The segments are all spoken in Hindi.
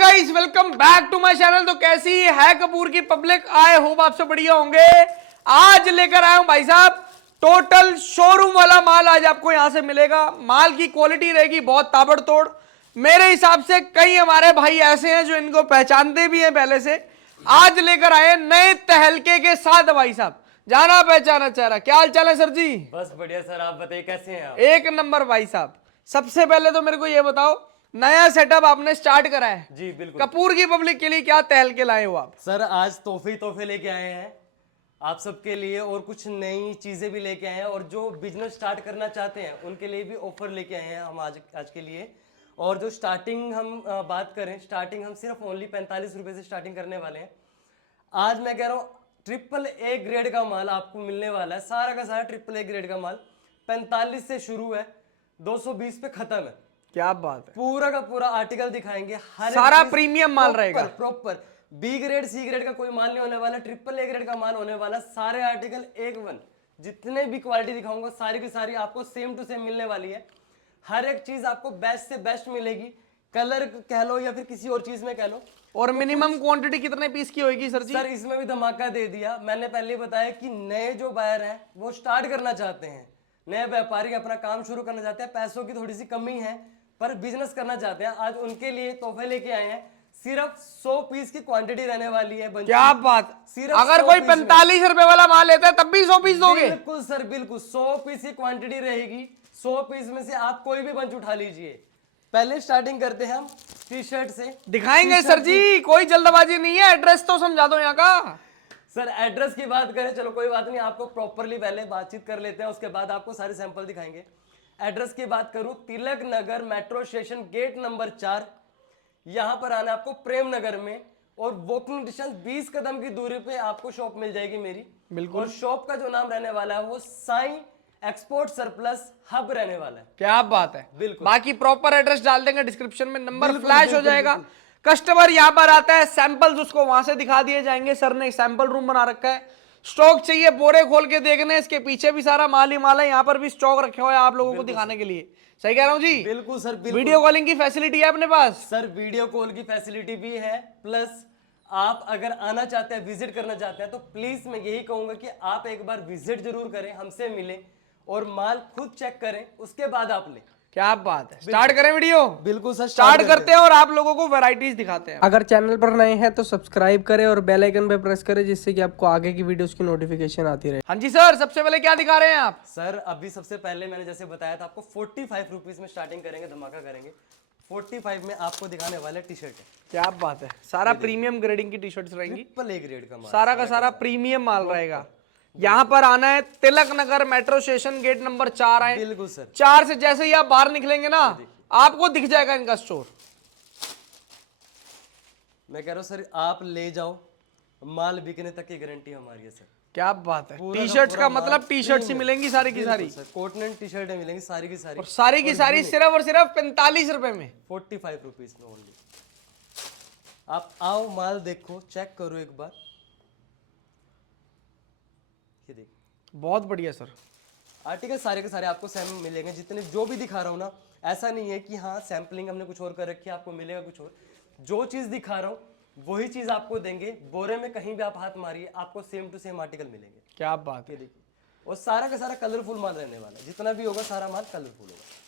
Guys welcome back to my channel. तो कैसी है कपूर की पब्लिक, आई होप आप सब बढ़िया होंगे। आज लेकर आया हूं भाई साहब टोटल शोरूम वाला माल। आज आपको यहां से मिलेगा। माल की क्वालिटी रहेगी बहुत ताबड़तोड़। मेरे हिसाब से कई हमारे भाई ऐसे हैं जो इनको पहचानते भी हैं पहले से। आज लेकर आए नए तहलके के साथ भाई साहब, जाना पहचाना चेहरा। क्या हाल चाल है सर जी? बस बढ़िया सर, आप बताइए कैसे हैं आप? एक नंबर भाई साहब। सबसे पहले तो मेरे को ये बताओ, नया सेटअप आपने स्टार्ट करा है, जी बिल्कुल। कपूर की पब्लिक के लिए क्या तहल के लाए हो आप? सर आज तोहफे लेके आए हैं आप सबके लिए, और कुछ नई चीजें भी लेके आए हैं, और जो बिजनेस स्टार्ट करना चाहते हैं उनके लिए भी ऑफर लेके आए हैं हम आज के लिए। और जो स्टार्टिंग हम बात करें, स्टार्टिंग हम सिर्फ ओनली 45 रुपए से स्टार्टिंग करने वाले हैं। आज मैं कह रहा हूँ ट्रिपल ए ग्रेड का माल आपको मिलने वाला है। सारा का सारा ट्रिपल ए ग्रेड का माल 45 से शुरू है, 220 पे खत्म है। क्या बात है, पूरा का पूरा आर्टिकल दिखाएंगे, हर सारा प्रीमियम माल रहेगा। Proper B grade C grade का कोई माल नहीं होने वाला, ट्रिपल ए ग्रेड का माल होने वाला। सारे आर्टिकल एक वन, जितने भी क्वालिटी दिखाऊंगा सारी की सारी आपको सेम टू सेम मिलने वाली है। हर एक चीज आपको बेस्ट से बेस्ट मिलेगी, कलर कह लो या फिर किसी और चीज में कह लो। और मिनिमम क्वांटिटी कितने पीस की होगी सर जी? सर इसमें भी धमाका दे दिया। मैंने पहले बताया कि नए जो बायर हैं वो स्टार्ट करना चाहते हैं, नए व्यापारी अपना काम शुरू करना चाहते हैं, पैसों की थोड़ी सी कमी है पर बिजनेस करना चाहते हैं। आज उनके लिए तोहफे लेके आए हैं। सिर्फ 100 पीस की क्वांटिटी रहने वाली है। क्या बात, सिर्फ अगर 100 कोई पीस 45 रुपए वाला माल लेता है तब भी 100 पीस दोगे? बिल्कुल सर बिल्कुल, 100 पीस की क्वांटिटी रहेगी। 100 पीस में से आप कोई भी बंच उठा लीजिए। पहले स्टार्टिंग करते हैं हम टी शर्ट से। दिखाएंगे सर जी, कोई जल्दबाजी नहीं है। एड्रेस तो समझा दो यहाँ का। सर एड्रेस की बात करें, चलो कोई बात नहीं, आपको प्रॉपरली पहले बातचीत कर लेते हैं, उसके बाद आपको सारे सैंपल दिखाएंगे। एड्रेस की बात करूं, Tilak Nagar metro station gate number 4, यहां पर आना आपको प्रेम नगर में, और वॉकिंग डिस्टेंस 20 कदम की दूरी पे आपको शॉप मिल जाएगी मेरी। बिल्कुल। और शॉप का जो नाम रहने वाला है वो साईं एक्सपोर्ट सरप्लस हब रहने वाला है। क्या बात है, बिल्कुल। बाकी प्रॉपर एड्रेस डाल देंगे डिस्क्रिप्शन में, नंबर बिल्कुल, फ्लैश हो बिल्कुल, जाएगा। बिल्कुल। कस्टमर यहाँ पर आता है, सैंपल्स उसको वहां से दिखा दिए जाएंगे। सर ने सैंपल रूम बना रखा है। स्टॉक चाहिए बोरे खोल के देखने, इसके पीछे भी सारा माल ही माल है। यहाँ पर भी स्टॉक रखे हुए हैं आप लोगों को दिखाने के लिए। सही कह रहा हूँ जी? बिल्कुल सर बिल्कुल। वीडियो कॉलिंग की फैसिलिटी है अपने पास? सर वीडियो कॉल की फैसिलिटी भी है, प्लस आप अगर आना चाहते हैं, विजिट करना चाहते हैं, तो प्लीज मैं यही कहूंगा कि आप एक बार विजिट जरूर करें, हमसे मिलें और माल खुद चेक करें, उसके बाद आप लें। क्या बात है, स्टार्ट करें वीडियो? बिल्कुल सर, स्टार्ट करते हैं और आप लोगों को वैरायटीज दिखाते हैं। अगर चैनल पर नए हैं तो सब्सक्राइब करें और बेल आइकन पे प्रेस करें, जिससे कि आपको आगे की वीडियोस की नोटिफिकेशन आती रहे। हाँ जी सर, सबसे पहले क्या दिखा रहे हैं आप? सर अभी सबसे पहले मैंने जैसे बताया था आपको 45 रुपीज में स्टार्टिंग करेंगे, धमाका करेंगे। 45 में आपको दिखाने वाले टी शर्ट है। क्या बात है, सारा प्रीमियम ग्रेडिंग की टी शर्ट्स रहेंगी। ट्रिपल ए ग्रेड का माल, सारा का सारा प्रीमियम माल रहेगा। यहाँ पर आना है, Tilak Nagar metro station gate number 4 आए। बिल्कुल सर। 4 से जैसे ही आप बाहर निकलेंगे ना, आपको दिख जाएगा इनका स्टोर। मैं कह रहा हूँ सर आप ले जाओ, माल बिकने तक की गारंटी हमारी है सर। क्या बात है, पूरा टी का शर्ट्स पूरा का मतलब माल टी शर्ट्स ही premium। मिलेंगी सारी की सारी। बिल्कुल सर, कॉटन टी शर्टें मिलेंगी सारी की सारी, और सारी की सारी सिर्फ और सिर्फ 45 रुपए में। 45 रुपीज में ओनली। आप आओ, माल देखो, चेक करो एक बार। ये देखो, बहुत बढ़िया सर। आर्टिकल सारे के सारे आपको सेम मिलेंगे, जितने जो भी दिखा रहा हूँ ना। ऐसा नहीं है कि हाँ सैम्पलिंग हमने कुछ और कर रखी है, आपको मिलेगा कुछ और। जो चीज दिखा रहा हूँ वही चीज आपको देंगे। बोरे में कहीं भी आप हाथ मारिए, आपको सेम टू सेम आर्टिकल मिलेंगे। क्या बात ये है, देखिए, और सारा का सारा कलरफुल माल रहने वाला है। जितना भी होगा सारा माल कलरफुल होगा।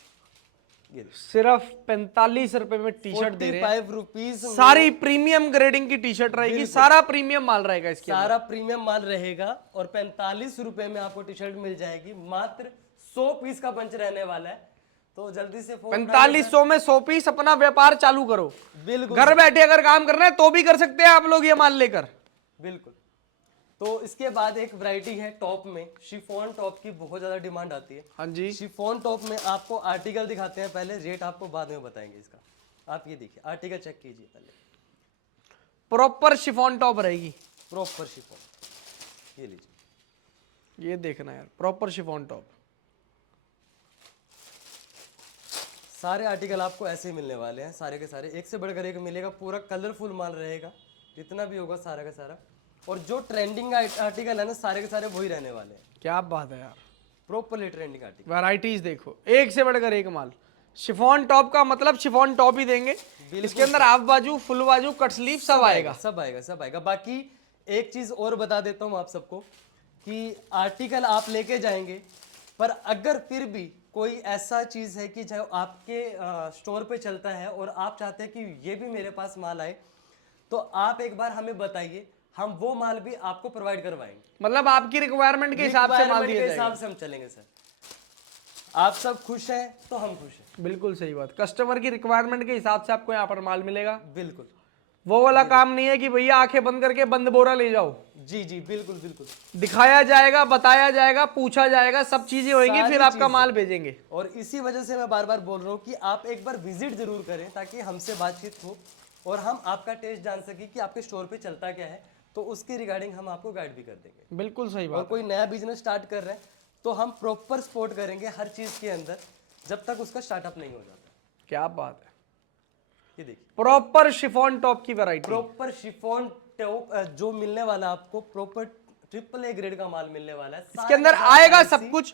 ये सिर्फ 45 रुपए में टी शर्ट दे रहे हैं। 45 रुपीज, सारी प्रीमियम ग्रेडिंग की टी शर्ट रहेगी। सारा प्रीमियम माल रहेगा इसके अंदर। सारा प्रीमियम माल रहेगा। और 45 रुपए में आपको टी शर्ट मिल जाएगी। मात्र 100 पीस का बंच रहने वाला है, तो जल्दी से फोन 4500 में 100 पीस अपना व्यापार चालू करो। बिल्कुल घर बैठे अगर काम करना है तो भी कर सकते हैं आप लोग ये माल लेकर। बिल्कुल। तो इसके बाद एक वैरायटी है टॉप में, शिफॉन टॉप की बहुत ज्यादा डिमांड आती है। हाँ जी, शिफॉन टॉप में आपको आर्टिकल दिखाते हैं, पहले रेट आपको बाद में बताएंगे इसका। आप ये देखिए, आर्टिकल चेक कीजिए पहले। प्रॉपर शिफॉन टॉप रहेगी। प्रॉपर शिफॉन, ये लीजिए, ये देखना यार, प्रॉपर शिफॉन टॉप। सारे आर्टिकल आपको ऐसे ही मिलने वाले हैं, सारे के सारे एक से बढ़कर एक मिलेगा। पूरा कलरफुल माल रहेगा, जितना भी होगा सारा का सारा। और जो ट्रेंडिंग आर्टिकल है ना, सारे के सारे वही रहने वाले हैं। क्या बात है यार, प्रॉपरली ट्रेंडिंग आर्टिकल। वैरायटीज देखो, एक से बढ़कर एक माल। शिफॉन टॉप का मतलब शिफॉन टॉप ही देंगे। इसके अंदर हाफ बाजू, फुल बाजू, कट स्लीव सब आएगा। सब आएगा, सब आएगा। बाकी एक चीज और बता देता हूँ आप सबको कि आर्टिकल आप लेके जाएंगे, पर अगर फिर भी कोई ऐसा चीज है कि जो आपके स्टोर पे चलता है और आप चाहते हैं कि ये भी मेरे पास माल आए, तो आप एक बार हमें बताइए, हम वो माल भी आपको प्रोवाइड करवाएंगे। मतलब आपकी रिक्वायरमेंट के हिसाब से माल Requirement दिया के जाएगा। हिसाब से हम चलेंगे सर। आप सब खुश हैं तो हम खुश हैं। बिल्कुल सही बात, कस्टमर की रिक्वायरमेंट के हिसाब से आपको यहाँ पर माल मिलेगा। बिल्कुल। वो वाला काम नहीं है कि भैया आंखें बंद करके बंद बोरा ले जाओ। जी जी, बिल्कुल बिल्कुल। दिखाया जाएगा, बताया जाएगा, पूछा जाएगा, सब चीजें होंगी, सारी फिर आपका चीजें। माल भेजेंगे। और इसी वजह से मैं बार बार बोल रहा हूँ कि आप एक बार विजिट जरूर करें, ताकि हमसे बातचीत हो और हम आपका टेस्ट जान सके कि आपके स्टोर पे चलता क्या है, तो उसके रिगार्डिंग हम आपको गाइड भी कर देंगे। बिल्कुल सही और बात। कोई नया बिजनेस स्टार्ट कर रहे हैं तो हम प्रॉपर सपोर्ट करेंगे हर चीज के अंदर, जब तक उसका स्टार्टअप नहीं हो जाता। क्या बात है, ये देखिए, प्रॉपर शिफॉन टॉप की वैरायटी। प्रॉपर शिफॉन टॉप जो मिलने वाला है आपको, प्रॉपर ट्रिपल ए ग्रेड का माल मिलने वाला है। इसके अंदर आएगा सब कुछ।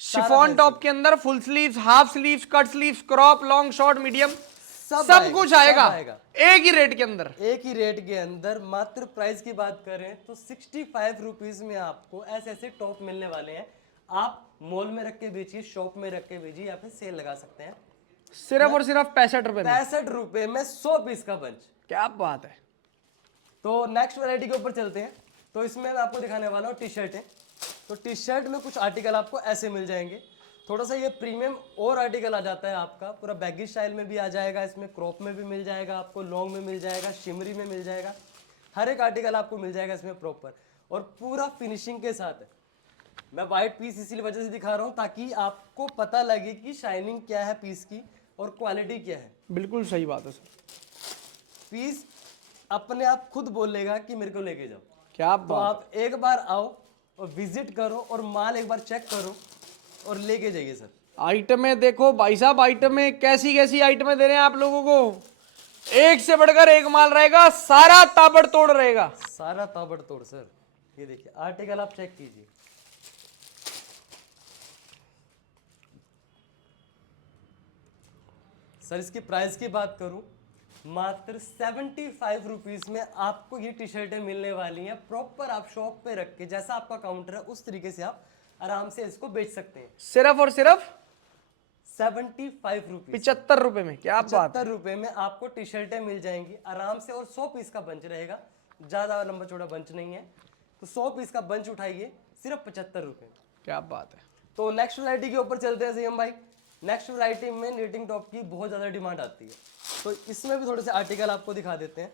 शिफॉन टॉप के अंदर full sleeves, half sleeves, cut sleeves, crop, long, short, medium, सब कुछ आएगा एक ही रेट के अंदर। एक ही रेट के अंदर। मात्र प्राइस की बात करें तो 65 रुपीज में आपको ऐसे ऐसे टॉप मिलने वाले हैं। आप मॉल में रख के बेचिए, शॉप में रख के बेचिए, या फिर सेल लगा सकते हैं। सिर्फ और सिर्फ 65 रुपए में। 65 रुपए में 100 पीस का बंच। क्या बात है। तो नेक्स्ट वैरायटी के ऊपर चलते हैं। तो इसमें मैं आपको दिखाने वाला हूँ टी शर्ट है। तो टी शर्ट में कुछ आर्टिकल आपको ऐसे मिल जाएंगे। थोड़ा सा ये प्रीमियम और आर्टिकल आ जाता है आपका, पूरा बैगी स्टाइल में भी आ जाएगा, इसमें क्रॉप में भी मिल जाएगा आपको, लॉन्ग में मिल जाएगा, शिमरी में मिल जाएगा, हर एक आर्टिकल आपको मिल जाएगा इसमें प्रॉपर और पूरा फिनिशिंग के साथ है। मैं वाइट पीस इसीलिए वजह से दिखा रहा हूँ ताकि आपको पता लगे कि शाइनिंग क्या है पीस की और क्वालिटी क्या है। बिल्कुल सही बात है सर। पीस अपने आप खुद बोलेगा कि मेरे को लेके जाओ। क्या तो बात। आप एक बार आओ और विजिट करो और माल एक बार चेक करो और लेके जाइए सर। आइटमें देखो भाई साहब, आइटमें कैसी कैसी आइटमें दे रहे हैं आप लोगों को। एक से बढ़कर एक माल रहेगा, सारा ताबड़तोड़ रहेगा। सारा ताबड़तोड़ सर। ये देखिए आर्टिकल आप चेक कीजिए। सर इसकी प्राइस की बात करूं, मात्र 75 रुपीज में आपको ये टी शर्टें मिलने वाली हैं। प्रॉपर आप शॉप पे रख के, जैसा आपका काउंटर है उस तरीके से आप आराम से इसको बेच सकते हैं। सिर्फ और सिर्फ 75 रुपीज, 75 रुपए में। क्या बात। 75 रुपए में आपको टी शर्टें मिल जाएंगी आराम से। और 100 पीस का बंच रहेगा, ज्यादा लंबा चौड़ा बंच नहीं है। तो 100 पीस का बंच उठाइए सिर्फ 75 रुपए में। क्या बात है। तो नेक्स्ट वैरायटी के ऊपर चलते हैं सीएम भाई। नेक्स्ट वैरायटी में नीटिंग टॉप की बहुत ज़्यादा डिमांड आती है, तो इसमें भी थोड़े से आर्टिकल आपको दिखा देते हैं।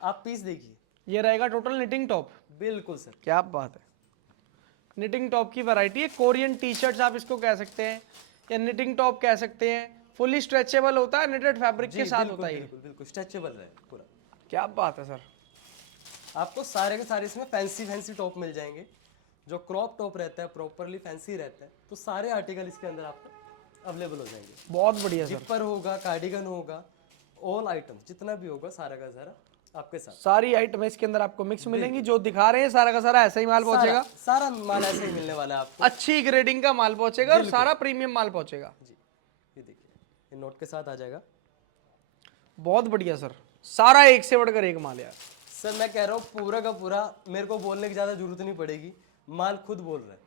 आप पीस देखिए। ये रहेगा टोटल निटिंग टॉप। बिल्कुल सर। क्या बात है। निटिंग टॉप की वैरायटी है। कोरियन टी शर्ट्स आप इसको कह सकते हैं या निटिंग टॉप कह सकते हैं। फुली स्ट्रेचेबल होता है, निटेड फैब्रिक के साथ होता है। बिल्कुल बिल्कुल स्ट्रेचेबल है पूरा। क्या बात है सर। आपको सारे के सारे इसमें फैंसी फैंसी टॉप मिल जाएंगे। जो क्रॉप टॉप रहता है प्रॉपरली फैंसी रहता है, तो सारे आर्टिकल इसके अंदर आपको अवेलेबल हो जाएंगे। बहुत बढ़िया सर। जिपर होगा, कार्डिगन होगा, ऑल आइटम जितना भी होगा सारा का सारा आपके साथ। सारी आइटम इसके अंदर आपको मिक्स मिलेंगी। जो दिखा रहे हैं सारा का सारा ऐसा ही माल पहुंचेगा। सारा माल ऐसे ही मिलने वाला है आपको। अच्छी ग्रेडिंग का माल पहुंचेगा और सारा प्रीमियम माल पहुंचेगा। जी ये देखिए, ये नोट के साथ आ जाएगा। बहुत बढ़िया सर, सारा एक से बढ़कर एक माल यार। सर मैं कह रहा हूँ पूरा का पूरा मेरे को बोलने की ज़्यादा जरूरत नहीं पड़ेगी, माल खुद बोल रहा है।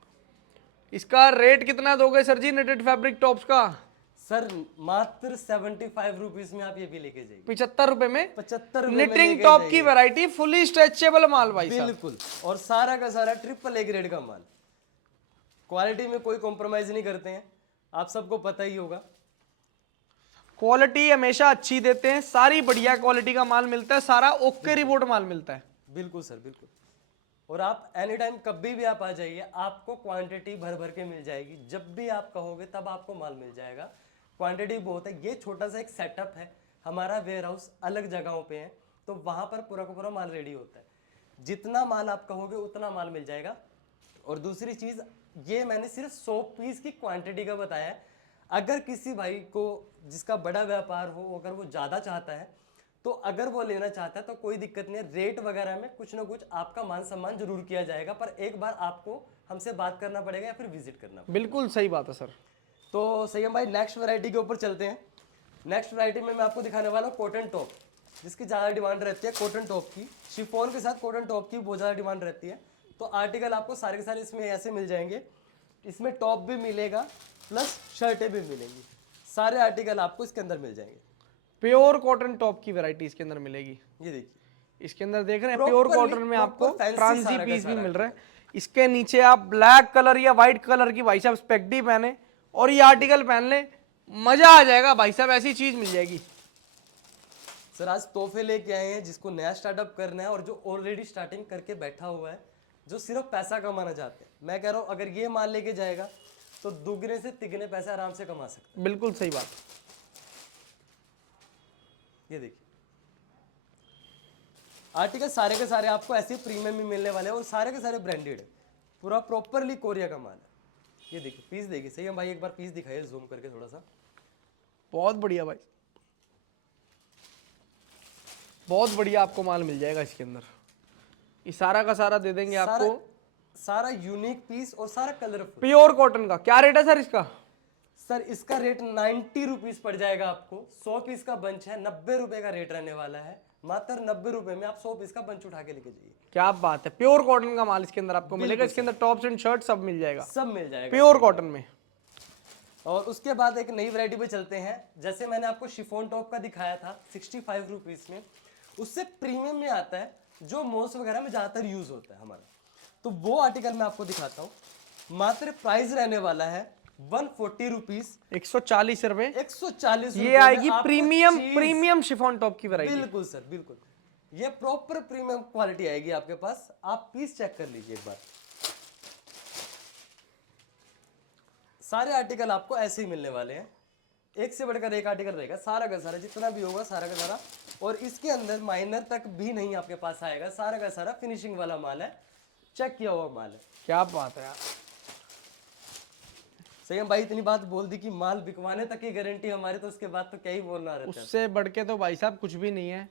इसका रेट कितना दोगे सर जी निटेड फैब्रिक टॉप्स का? सर मात्र 75 रुपीज में आप ये भी लेके जाइए। 75 रुपए में 75 रुपए में निटिंग लेके टॉप जाइए। की वैरायटी, फुली स्ट्रेचेबल माल भाई साहब। बिल्कुल, और सारा का सारा ट्रिपल ए ग्रेड का माल। क्वालिटी में कोई कॉम्प्रोमाइज नहीं करते हैं, आप सबको पता ही होगा। क्वालिटी हमेशा अच्छी देते हैं, सारी बढ़िया क्वालिटी का माल मिलता है, सारा ओके रिपोर्ट माल मिलता है। बिल्कुल सर बिल्कुल। और आप एनी टाइम कभी भी आप आ जाइए, आपको क्वांटिटी भर भर के मिल जाएगी। जब भी आप कहोगे तब आपको माल मिल जाएगा। क्वांटिटी बहुत है। ये छोटा सा एक सेटअप है, हमारा वेयर हाउस अलग जगहों पे है, तो वहाँ पर पूरा का पूरा माल रेडी होता है। जितना माल आप कहोगे उतना माल मिल जाएगा। और दूसरी चीज़, ये मैंने सिर्फ 100 पीस की क्वांटिटी का बताया है। अगर किसी भाई को जिसका बड़ा व्यापार हो, अगर वो ज़्यादा चाहता है, तो अगर वो लेना चाहता है तो कोई दिक्कत नहीं है। रेट वगैरह में कुछ ना कुछ आपका मान सम्मान जरूर किया जाएगा, पर एक बार आपको हमसे बात करना पड़ेगा या फिर विजिट करना पड़ेगा। बिल्कुल सही बात है सर। तो सही भाई नेक्स्ट वैरायटी के ऊपर चलते हैं। नेक्स्ट वैरायटी में मैं आपको दिखाने वाला हूँ कॉटन टॉप, जिसकी ज़्यादा डिमांड रहती है कॉटन टॉप की। शिफॉन के साथ कॉटन टॉप की बहुत ज़्यादा डिमांड रहती है। तो आर्टिकल आपको सारे के सारे इसमें ऐसे मिल जाएंगे। इसमें टॉप भी मिलेगा प्लस शर्टें भी मिलेंगी। सारे आर्टिकल आपको इसके अंदर मिल जाएंगे। प्योर कॉटन टॉप की वैरायटी इसके अंदर मिलेगी। ये देखिए, इसके अंदर देख रहे हैं प्योर Properly, कॉटन में आपको proper fancy ट्रांजी सारा का पीस भी सारा मिल रहा है। इसके नीचे आप ब्लैक कलर या व्हाइट कलर की भाई साहब स्पेक्डी पहने और ये आर्टिकल पहन ले, मजा आ जाएगा भाई साहब, ऐसी चीज मिल जाएगी। सर आज तोहफे लेके आए हैं जिसको नया स्टार्टअप करना है और जो ऑलरेडी स्टार्टिंग करके बैठा हुआ है, जो सिर्फ पैसा कमाना चाहते हैं। मैं कह रहा हूँ अगर ये माल लेके जाएगा तो दुगने से तिगने पैसे आराम से कमा सकते बिल्कुल सही बात। हैं। ये देखिए, आर्टिकल सारे के सारे आपको ऐसे प्रीमियम में मिलने वाले हैं और सारे के सारे ब्रांडेड है, पूरा प्रॉपरली कोरिया का माल है। ये देखिए पीस देखिए, सही है भाई, एक बार पीस दिखाइए जूम करके थोड़ा सा। बहुत बढ़िया भाई, बहुत बढ़िया आपको माल मिल जाएगा इसके अंदर। ये सारा का सारा दे देंगे आपको, सारा यूनिक पीस और सारा कलरफुल प्योर कॉटन का। क्या रेट है सर इसका? सर इसका रेट 90 रुपीज पड़ जाएगा आपको। 100 पीस का बंच है, 90 रुपए का रेट रहने वाला है। मात्र 90 रुपए में आप 100 पीस का बंच उठा के लेके जाइए। क्या बात है, प्योर कॉटन का माल इसके अंदर आपको मिलेगा। इसके अंदर टॉप्स एंड शर्ट सब मिल जाएगा, सब मिल जाएगा प्योर कॉटन में। और उसके बाद एक नई वैरायटी पे चलते हैं। जैसे मैंने आपको शिफॉन टॉप का दिखाया था 65 रुपीज में, उससे प्रीमियम में आता है जो मॉल्स वगैरह में ज्यादातर यूज होता है हमारा। तो वो आर्टिकल मैं आपको दिखाता हूँ। मात्र प्राइस रहने वाला है 140 रुपीज, 140 रुपए। 140। ये आएगी प्रीमियम शिफॉन टॉप की वैरायटी। बिल्कुल सर, बिल्कुल ये प्रॉपर प्रीमियम क्वालिटी आएगी आपके पास। आप पीस चेक कर लीजिए एक बार। सारे आर्टिकल आपको ऐसे ही मिलने वाले हैं, एक से बढ़कर एक आर्टिकल रहेगा। सारा का सारा जितना भी होगा सारा का सारा, और इसके अंदर माइनर तक भी नहीं आपके पास आएगा। सारा का सारा फिनिशिंग वाला माल है, चेक किया हुआ माल है। क्या बात है यार, सही है भाई, इतनी बात बोल दी कि माल बिकवाने तक की गारंटी हमारी, तो उसके बाद तो क्या ही बोलना रहता है। उससे बढ़ के तो भाई साहब कुछ भी नहीं है।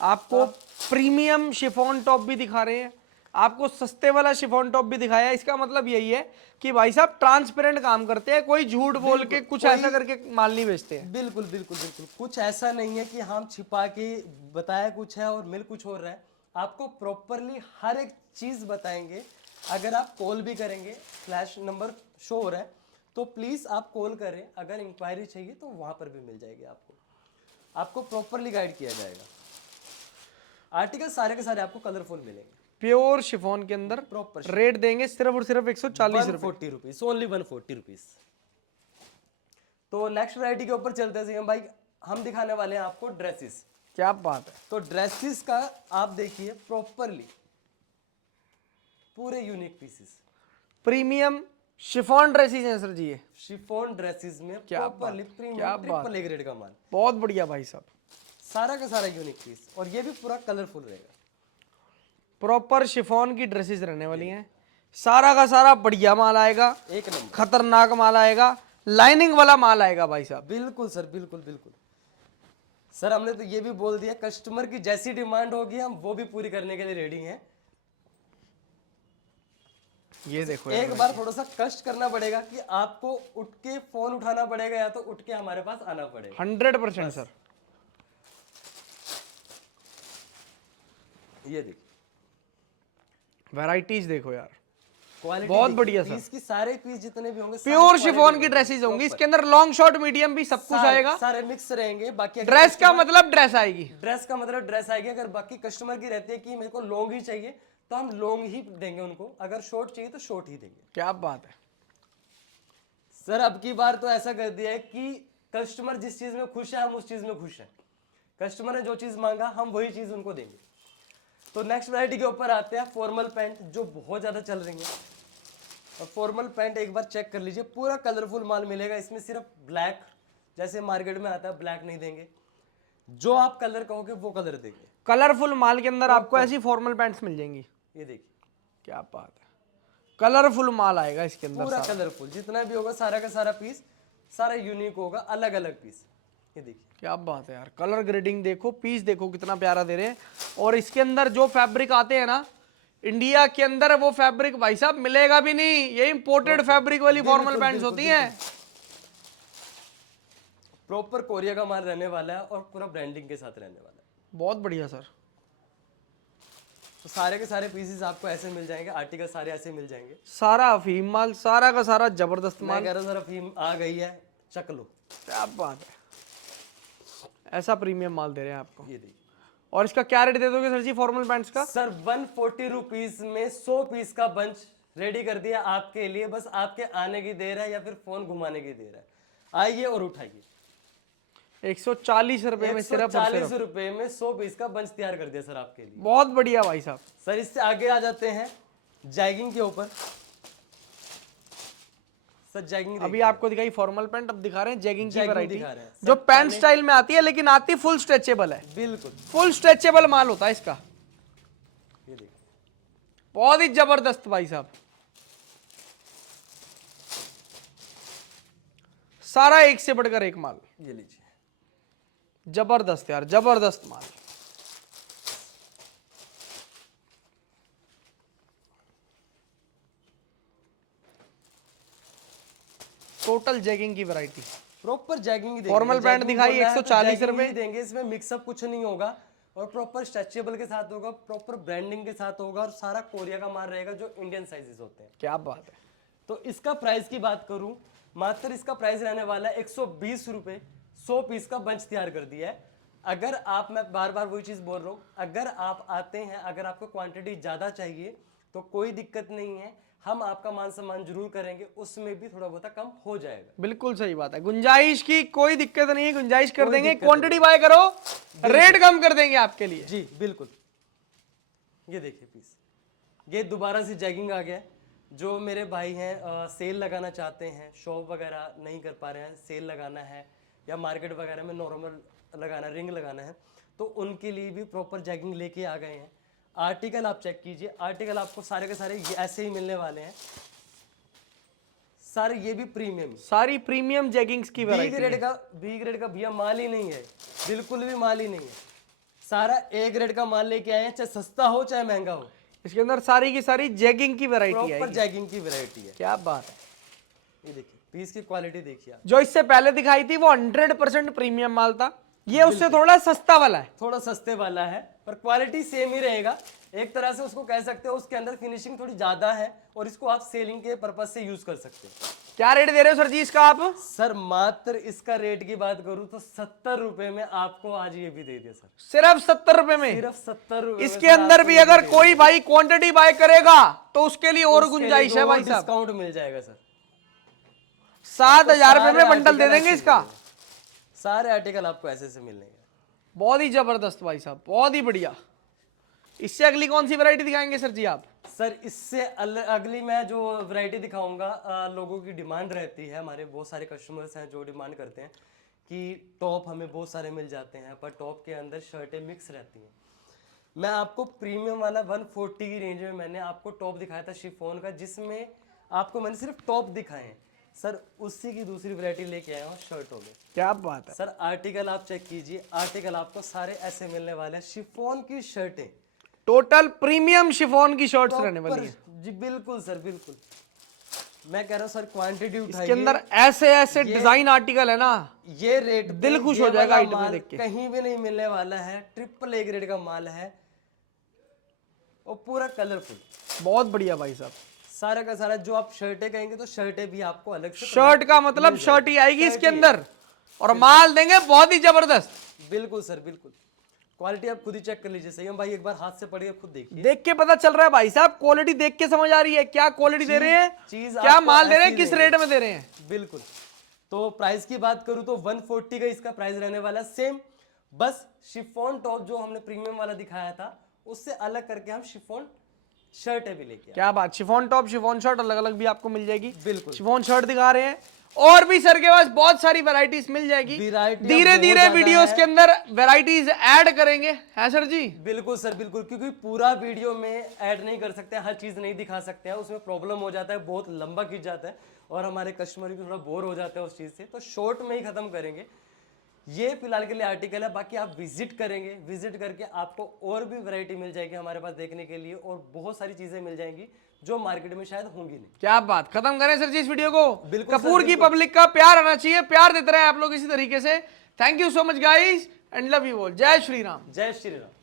आपको प्रीमियम शिफॉन टॉप भी दिखा रहे हैं, आपको सस्ते वाला शिफॉन टॉप भी दिखाया। इसका मतलब यही है कि भाई साहब ट्रांसपेरेंट काम करते हैं, कोई झूठ बोल के कुछ ऐसा करके माल नहीं बेचते हैं। बिल्कुल बिल्कुल बिल्कुल, कुछ ऐसा नहीं है कि हम छिपा के बताया कुछ है और मिल कुछ हो रहा है। आपको प्रॉपरली हर एक चीज बताएंगे। अगर आप कॉल भी करेंगे, फ्लैश नंबर शो हो रहा है, तो प्लीज आप कॉल करें। अगर इंक्वायरी चाहिए तो वहां पर भी मिल जाएगी आपको प्रॉपरली गाइड किया जाएगा। आर्टिकल सारे के सारे आपको कलरफुल मिलेंगे, प्योर शिफॉन के अंदर। प्रॉपर रेट देंगे सिर्फ और सिर्फ 140 रुपए। 140 रुपीज, ओनली 140 रुपीज। तो नेक्स्ट वैरायटी के ऊपर चलते हैं भाई। हम दिखाने वाले हैं आपको ड्रेसेस। क्या बात है, तो ड्रेसेस का आप देखिए प्रॉपरली पूरे unique pieces, premium chiffon dresses हैं सर जी ये। शिफॉन ड्रेसेस में क्या प्रॉपरली क्या प्रीमियम बात। ट्रिपल ए ग्रेड का माल, बहुत बढ़िया भाई साहब, सारा का सारा यूनिक पीस, और ये भी पूरा कलरफुल रहेगा। प्रॉपर शिफॉन की ड्रेसेस रहने वाली हैं। सारा का सारा बढ़िया माल आएगा, एक नंबर, खतरनाक माल आएगा, लाइनिंग वाला माल आएगा भाई साहब। बिल्कुल सर, बिल्कुल बिल्कुल सर। हमने तो ये भी बोल दिया, कस्टमर की जैसी डिमांड होगी हम वो भी पूरी करने के लिए रेडी हैं। ये देखो एक बार थोड़ा सा कष्ट करना पड़ेगा कि आपको उठ के फोन उठाना पड़ेगा या तो उठ के हमारे पास आना पड़ेगा। 100% सर। ये देखिए वैराइटीज देखो यार, क्वालिटी बहुत बढ़िया सर। पीस की सारे पीस जितने भी होंगे प्योर शिफॉन की ड्रेसेस होंगी। इसके अंदर लॉन्ग शॉर्ट मीडियम भी सब कुछ आएगा। सारे मिक्स रहेंगे। बाकी ड्रेस का मतलब ड्रेस आएगी, ड्रेस का मतलब ड्रेस आएगी। अगर बाकी कस्टमर की रहती है कि मेरे को लॉन्ग ही चाहिए तो हम लॉन्ग ही देंगे उनको, अगर शॉर्ट चाहिए तो शॉर्ट ही देंगे। क्या बात है सर, अब की बार तो ऐसा कर दिया है कि कस्टमर जिस चीज में खुश है हम उस चीज में खुश हैं। कस्टमर ने जो चीज मांगा हम वही चीज उनको देंगे। तो नेक्स्ट वैरायटी के ऊपर आते हैं, फॉर्मल पैंट जो बहुत ज्यादा चल रही है। और फॉर्मल पैंट एक बार चेक कर लीजिए, पूरा कलरफुल माल मिलेगा। इसमें सिर्फ ब्लैक जैसे मार्केट में आता है ब्लैक नहीं देंगे, जो आप कलर कहोगे वो कलर देंगे। कलरफुल माल के अंदर आपको ऐसी फॉर्मल पैंट्स मिल जाएंगी। ये देखिए क्या बात है, कलरफुल माल आएगा इसके अंदर पूरा सारा। कलरफुल, जितना भी होगा सारा का सारा पीस सारा यूनिक होगा, अलग अलग पीस। ये देखिए क्या बात है यार, कलर ग्रेडिंग देखो, पीस देखो कितना प्यारा दे रहे हैं। और इसके अंदर जो फैब्रिक आते हैं ना, इंडिया के अंदर वो फैब्रिक भाई साहब मिलेगा भी नहीं। ये इंपोर्टेड फैब्रिक वाली फॉर्मल पैंट्स होती हैं। प्रॉपर कोरिया का माल रहने वाला है और पूरा ब्रांडिंग के साथ रहने वाला है। बहुत बढ़िया सर। तो सारे के सारे पीसेस आपको ऐसे मिल जाएंगे, आर्टिकल सारे ऐसे मिल जाएंगे। सारा अफीम माल, सारा का सारा जबरदस्त मैं माल। कह रहा हूँ सर अफीम आ गई है, चक लो। क्या बात है, ऐसा प्रीमियम माल दे रहे हैं आपको। ये देखिए और इसका क्या रेट दे दोगे सर जी फॉर्मल पैंट्स का? सर 140 रुपीज में 100 पीस का बंच रेडी कर दिया आपके लिए। बस आपके आने की देर है या फिर फोन घुमाने की देर है। आइए और उठाइए। 140 रुपए में सिर्फ और 140 सिर्फ। रुपए में 100 पीस का बंच तैयार कर दिया सर आपके लिए। बहुत बढ़िया भाई साहब। सर इससे आगे आ जाते हैं जैगिंग के ऊपर। सर जैगिंग अभी आपको दिखाई फॉर्मल पैंट, अब दिखा रहे हैं जैगिंग की जैगिंग वैरायटी, दिखा रहे हैं। जो पैंट स्टाइल में आती है लेकिन आती फुल स्ट्रेचेबल है। बिल्कुल, फुल स्ट्रेचेबल माल होता है इसका। ये देखिए बहुत ही जबरदस्त भाई साहब। सारा एक से बढ़कर एक माल। ये लीजिए। जबरदस्त यार, जबरदस्त माल। टोटल जैगिंग की वैरायटी। प्रॉपर जैगिंग ही Formal pant दिखाई 140 रुपए। देंगे, इसमें मिक्सअप कुछ नहीं होगा और प्रॉपर स्ट्रेचेबल के साथ होगा, प्रॉपर ब्रांडिंग के साथ होगा और सारा कोरिया का माल रहेगा जो इंडियन साइजेस होते हैं। क्या बात है। तो इसका प्राइस की बात करूं, मात्र इसका प्राइस रहने वाला है 120 रुपए। 100 पीस का बंच तैयार कर दिया है। अगर आप, मैं बार बार वही चीज बोल रहा हूँ, अगर आप आते हैं, अगर आपको क्वांटिटी ज्यादा चाहिए तो कोई दिक्कत नहीं है, हम आपका मान सम्मान जरूर करेंगे, उसमें भी थोड़ा बहुत कम हो जाएगा। बिल्कुल सही बात है, गुंजाइश की कोई दिक्कत नहीं है, गुंजाइश कर कोई देंगे। दिक्कत क्वांटिटी बाय करो, रेट कम कर देंगे आपके लिए। जी बिल्कुल। ये देखिए पीस, ये दोबारा से जैगिंग आ गया है। जो मेरे भाई हैं सेल लगाना चाहते हैं, शॉप वगैरह नहीं कर पा रहे हैं, सेल लगाना है या मार्केट वगैरह में नॉर्मल लगाना, रिंग लगाना है, तो उनके लिए भी प्रॉपर जैगिंग लेके आ गए हैं। आर्टिकल आप चेक कीजिए, आर्टिकल आपको सारे के सारे ऐसे ही मिलने वाले हैं। सारे ये भी प्रीमियम, सारी प्रीमियम जैगिंग्स की बी वैरायटी। ग्रेड का भैया माल ही नहीं है, बिल्कुल भी माल ही नहीं है। सारा ए ग्रेड का माल लेके आए हैं, चाहे सस्ता हो चाहे महंगा हो। इसके अंदर सारी की सारी जैगिंग की वैरायटी है। प्रॉपर जैगिंग की वैरायटी है। क्या बात है। ये देखिए पीस की क्वालिटी देखिए आप। जो इससे पहले दिखाई थी वो 100% प्रीमियम माल था, ये उससे थोड़ा सस्ता वाला है। थोड़ा सस्ते वाला है पर क्वालिटी सेम ही रहेगा। एक तरह से उसको कह सकते हो, उसके अंदर फिनिशिंग थोड़ी ज्यादा है और इसको आप सेलिंग के पर्पज से यूज कर सकते हो। क्या रेट दे रहे हो सर जी इसका आप? सर मात्र इसका रेट की बात करूं तो 70 रुपए में आपको आज ये भी दे दिया सर। सिर्फ 70 रुपए में। सिर्फ 70 रुपए। इसके अंदर भी अगर कोई भाई क्वांटिटी बाय करेगा तो उसके लिए और गुंजाइश है भाई साहब। डिस्काउंट मिल जाएगा सर। 7,000 रुपए में सारे बंडल दे आर्टिकल देंगे ऐसे इसका। मिलेंगे। सारे आर्टिकल आपको ऐसे से मिलेंगे। बहुत ही जबरदस्त भाई साहब, बहुत ही बढ़िया। इससे अगली कौन सी वैरायटी दिखाएंगे सर जी आप? सर इससे अगली मैं जो वैरायटी दिखाऊंगा, लोगों की डिमांड रहती है, हमारे बहुत सारे कस्टमर्स हैं जो डिमांड करते हैं कि टॉप हमें बहुत सारे मिल जाते हैं पर टॉप के अंदर शर्टें मिक्स रहती हैं। मैं आपको प्रीमियम वाला 140 की रेंज में मैंने आपको टॉप दिखाया था शिफॉन का, जिसमें आपको मैंने सिर्फ टॉप दिखाए हैं सर। उसी की दूसरी वैरायटी लेके आया हूँ शर्टों में। क्या बात है सर आर्टिकल आप चेक कीजिए, आर्टिकल आपको सारे ऐसे मिलने वाले हैं। शिफॉन की शर्टें, टोटल प्रीमियम शिफॉन की शर्ट्स रहने वाली है। जी बिल्कुल सर, बिल्कुल। मैं कह रहा हूँ सर क्वांटिटी इसके उठाइए। अंदर ऐसे ऐसे डिजाइन आर्टिकल है ना, ये रेट दिल खुश हो जाएगा आइटम में देख के। कहीं भी नहीं मिलने वाला है। ट्रिपल ए ग्रेड का माल है और पूरा कलरफुल। बहुत बढ़िया भाई साहब। सारा का सारा जो आप शर्टें कहेंगे तो शर्टें भी आपको अलग से शर्ट का मतलब शर्ट ही आएगी इसके अंदर, और माल देंगे बहुत ही जबरदस्त। बिल्कुल सर, बिल्कुल। क्वालिटी आप खुद ही चेक कर लीजिए। सही भाई, एक बार हाथ से पढ़िए, खुद देखिए। देख के पता चल रहा है भाई साहब, क्वालिटी देख के समझ आ रही है क्या क्वालिटी दे रहे हैं, चीज क्या आपको माल दे रहे हैं, ऐसी किस देंगे। रेट में दे रहे हैं। बिल्कुल। तो प्राइस की बात करूं तो 140 का इसका प्राइस रहने वाला सेम। बस शिफॉन टॉप जो हमने प्रीमियम वाला दिखाया था उससे अलग करके हम शिफॉन शर्टें भी लेके आए। क्या बात, शिफॉन टॉप शिफॉन शर्ट अलग अलग भी आपको मिल जाएगी। बिल्कुल। शिफॉन शर्ट दिखा रहे हैं और भी सर के पास बहुत सारी वैरायटीज मिल जाएगी। वैरायटियां धीरे बहुत धीरे ज्यादा वीडियोस है। के अंदर वैरायटीज ऐड करेंगे, है सर जी? बिल्कुल सर, बिल्कुल। क्योंकि पूरा वीडियो में ऐड नहीं कर सकते, हर चीज नहीं दिखा सकते हैं, उसमें प्रॉब्लम हो जाता है, बहुत लंबा खींच जाता है और हमारे कस्टमर भी थोड़ा बोर हो जाते हैं उस चीज से। तो शॉर्ट में ही खत्म करेंगे। ये फिलहाल के लिए आर्टिकल है, बाकी आप विजिट करेंगे, विजिट करके आपको और भी वैरायटी मिल जाएगी हमारे पास देखने के लिए, और बहुत सारी चीजें मिल जाएंगी जो मार्केट में शायद होंगी नहीं। क्या बात, खत्म करें सर जी इस वीडियो को। बिल्कुल सर, कपूर की बिल्कुल। पब्लिक का प्यार आना चाहिए, प्यार देते रहे आप लोग इसी तरीके से। Thank you so much guys and love you all. जय श्री राम। जय श्री राम।